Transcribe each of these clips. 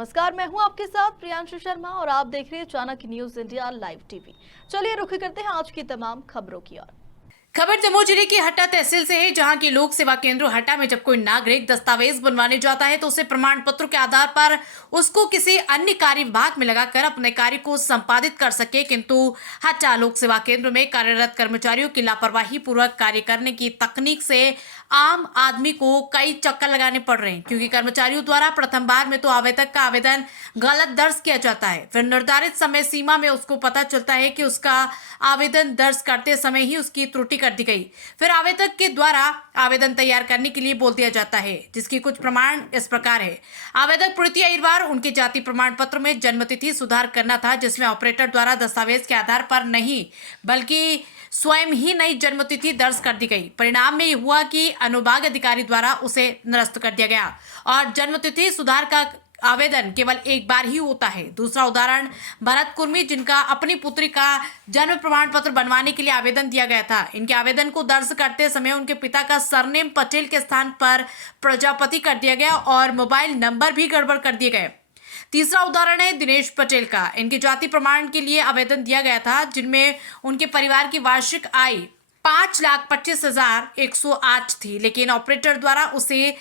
नमस्कार, मैं हूं आपके साथ प्रियांशु शर्मा और आप देख रहे हैं Chanakya news India live TV. चलिए रुख करते हैं आज की तमाम खबरों की ओर। खबर दमोह जिले की हट्टा तहसील से है, जहां के लोक सेवा केंद्र हट्टा में जब कोई नागरिक दस्तावेज बनवाने जाता है तो उसे प्रमाण पत्र के आधार पर उसको किसी अन्य कार्य विभाग में लगाकर अपने कार्य को संपादित कर सके, किंतु हट्टा लोक सेवा केंद्र में कार्यरत कर्मचारियों की लापरवाही पूर्वक कार्य करने की तकनीक से आम आदमी को कई चक्कर लगाने पड़ रहे हैं, क्योंकि कर्मचारियों द्वारा प्रथम बार में तो आवेदक का आवेदन गलत दर्ज किया जाता है। फिर निर्धारित समय सीमा में उसको पता चलता है कि उसका आवेदन दर्ज करते समय ही उसकी त्रुटि कर दी गई। फिर आवेदक के द्वारा आवेदन तैयार करने के लिए बोल दिया जाता है, जिसकी कुछ प्रमाण इस प्रकार है। आवेदक प्रीति अहिरवार उनके जाति प्रमाण पत्र में जन्मतिथि सुधार करना था, जिसमें ऑपरेटर द्वारा दस्तावेज के आधार पर नहीं बल्कि स्वयं ही नई जन्मतिथि दर्ज कर दी गई। परिणाम में हुआ कि अनुभाग अधिकारी द्वारा उसे निरस्त कर दिया गया और जन्मतिथि सुधार का आवेदन केवल एक बार ही होता है। दूसरा उदाहरण भरत कुर्मी, जिनका अपनी पुत्री का जन्म प्रमाण पत्र बनवाने के लिए आवेदन दिया गया था। इनके आवेदन को दर्ज करते समय उनके पिता का सरनेम पटेल के स्थान पर प्रजापति कर दिया गया और मोबाइल नंबर भी गड़बड़ कर दिए गए। तीसरा उदाहरण है दिनेश पटेल का। इनके जाति प्रमाण के लिए आवेदन दिया गया था, जिनमें उनके परिवार की वार्षिक आय 5,25,108 थी, लेकिन ऑपरेटर द्वारा उसे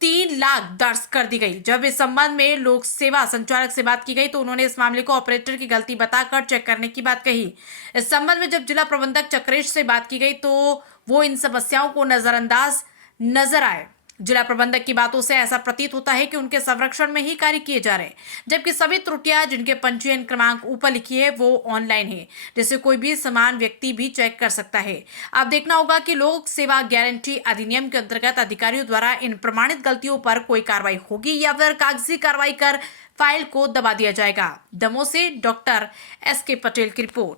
3 लाख दर्ज कर दी गई। जब इस संबंध में लोक सेवा संचालक से बात की गई तो उन्होंने इस मामले को ऑपरेटर की गलती बताकर चेक करने की बात कही। इस संबंध में जब जिला प्रबंधक चक्रेश से बात की गई तो वो इन समस्याओं को नजरअंदाज नजर आए। जिला प्रबंधक की बातों से ऐसा प्रतीत होता है कि उनके संरक्षण में ही कार्य किए जा रहे हैं, जबकि सभी त्रुटियां जिनके पंजीयन क्रमांक ऊपर लिखी है वो ऑनलाइन है, जिसे कोई भी समान व्यक्ति भी चेक कर सकता है। अब देखना होगा कि लोक सेवा गारंटी अधिनियम के अंतर्गत अधिकारियों द्वारा इन प्रमाणित गलतियों पर कोई कार्रवाई होगी या फिर कागजी कार्रवाई कर फाइल को दबा दिया जाएगा। दमोह से डॉक्टर एस के पटेल की रिपोर्ट।